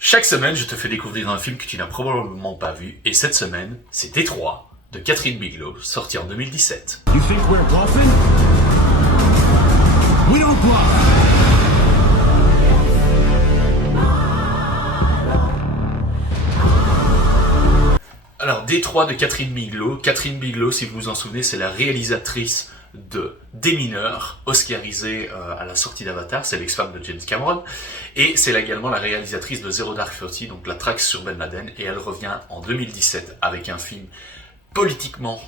Chaque semaine, je te fais découvrir un film que tu n'as probablement pas vu, et cette semaine, c'est Détroit, de Catherine Bigelow, sorti en 2017. You think we're bluffing? We don't bluff. Alors, Détroit de Catherine Bigelow. Catherine Bigelow, si vous vous en souvenez, c'est la réalisatrice de Des Mineurs, oscarisée à la sortie d'Avatar, c'est l'ex-femme de James Cameron, et c'est également la réalisatrice de Zero Dark Thirty, donc la traque sur Ben Laden, et elle revient en 2017 avec un film politiquement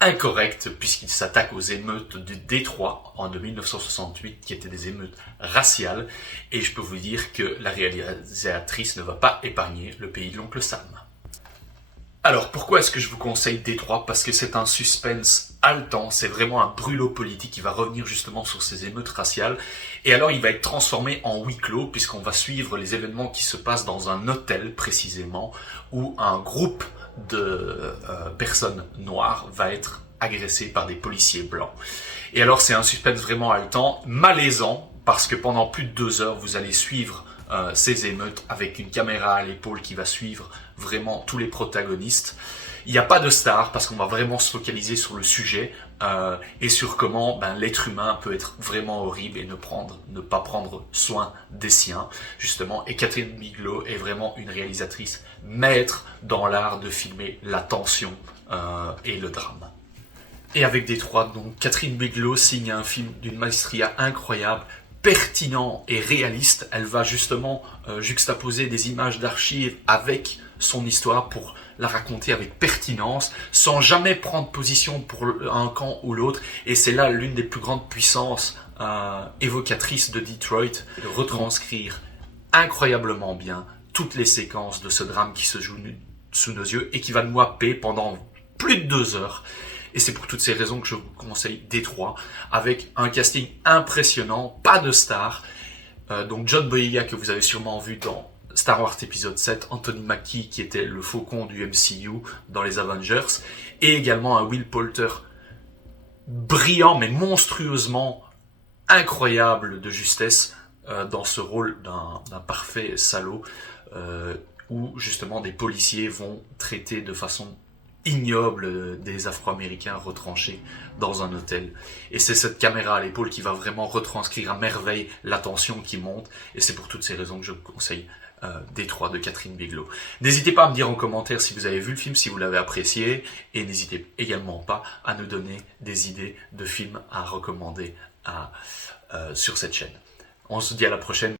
incorrect, puisqu'il s'attaque aux émeutes de Détroit en 1968, qui étaient des émeutes raciales, et je peux vous dire que la réalisatrice ne va pas épargner le pays de l'oncle Sam. Alors, pourquoi est-ce que je vous conseille Détroit? Parce que c'est un suspense haletant, c'est vraiment un brûlot politique qui va revenir justement sur ces émeutes raciales. Et alors, il va être transformé en huis clos, puisqu'on va suivre les événements qui se passent dans un hôtel, précisément, où un groupe de personnes noires va être agressé par des policiers blancs. Et alors, c'est un suspense vraiment haletant, malaisant, parce que pendant plus de 2 heures, vous allez suivre ces émeutes avec une caméra à l'épaule qui va suivre vraiment tous les protagonistes. Il n'y a pas de star parce qu'on va vraiment se focaliser sur le sujet et sur comment l'être humain peut être vraiment horrible et ne pas prendre soin des siens, justement. Et Catherine Bigelow est vraiment une réalisatrice maître dans l'art de filmer la tension et le drame. Et avec Détroit, donc, Catherine Bigelow signe un film d'une maestria incroyable, pertinent et réaliste. Elle va justement juxtaposer des images d'archives avec son histoire pour la raconter avec pertinence, sans jamais prendre position pour un camp ou l'autre. Et c'est là l'une des plus grandes puissances évocatrices de Detroit, de retranscrire incroyablement bien toutes les séquences de ce drame qui se joue sous nos yeux et qui va nous happer pendant plus de 2 heures. Et c'est pour toutes ces raisons que je vous conseille Détroit, avec un casting impressionnant, pas de stars. Donc John Boyega, que vous avez sûrement vu dans Star Wars épisode 7, Anthony Mackie, qui était le faucon du MCU dans les Avengers, et également un Will Poulter brillant, mais monstrueusement incroyable de justesse, dans ce rôle d'un parfait salaud, où justement des policiers vont traiter de façon ignoble des Afro-Américains retranchés dans un hôtel. Et c'est cette caméra à l'épaule qui va vraiment retranscrire à merveille la tension qui monte. Et c'est pour toutes ces raisons que je vous conseille Détroit de Catherine Bigelow. N'hésitez pas à me dire en commentaire si vous avez vu le film, si vous l'avez apprécié. Et n'hésitez également pas à nous donner des idées de films à recommander sur cette chaîne. On se dit à la prochaine.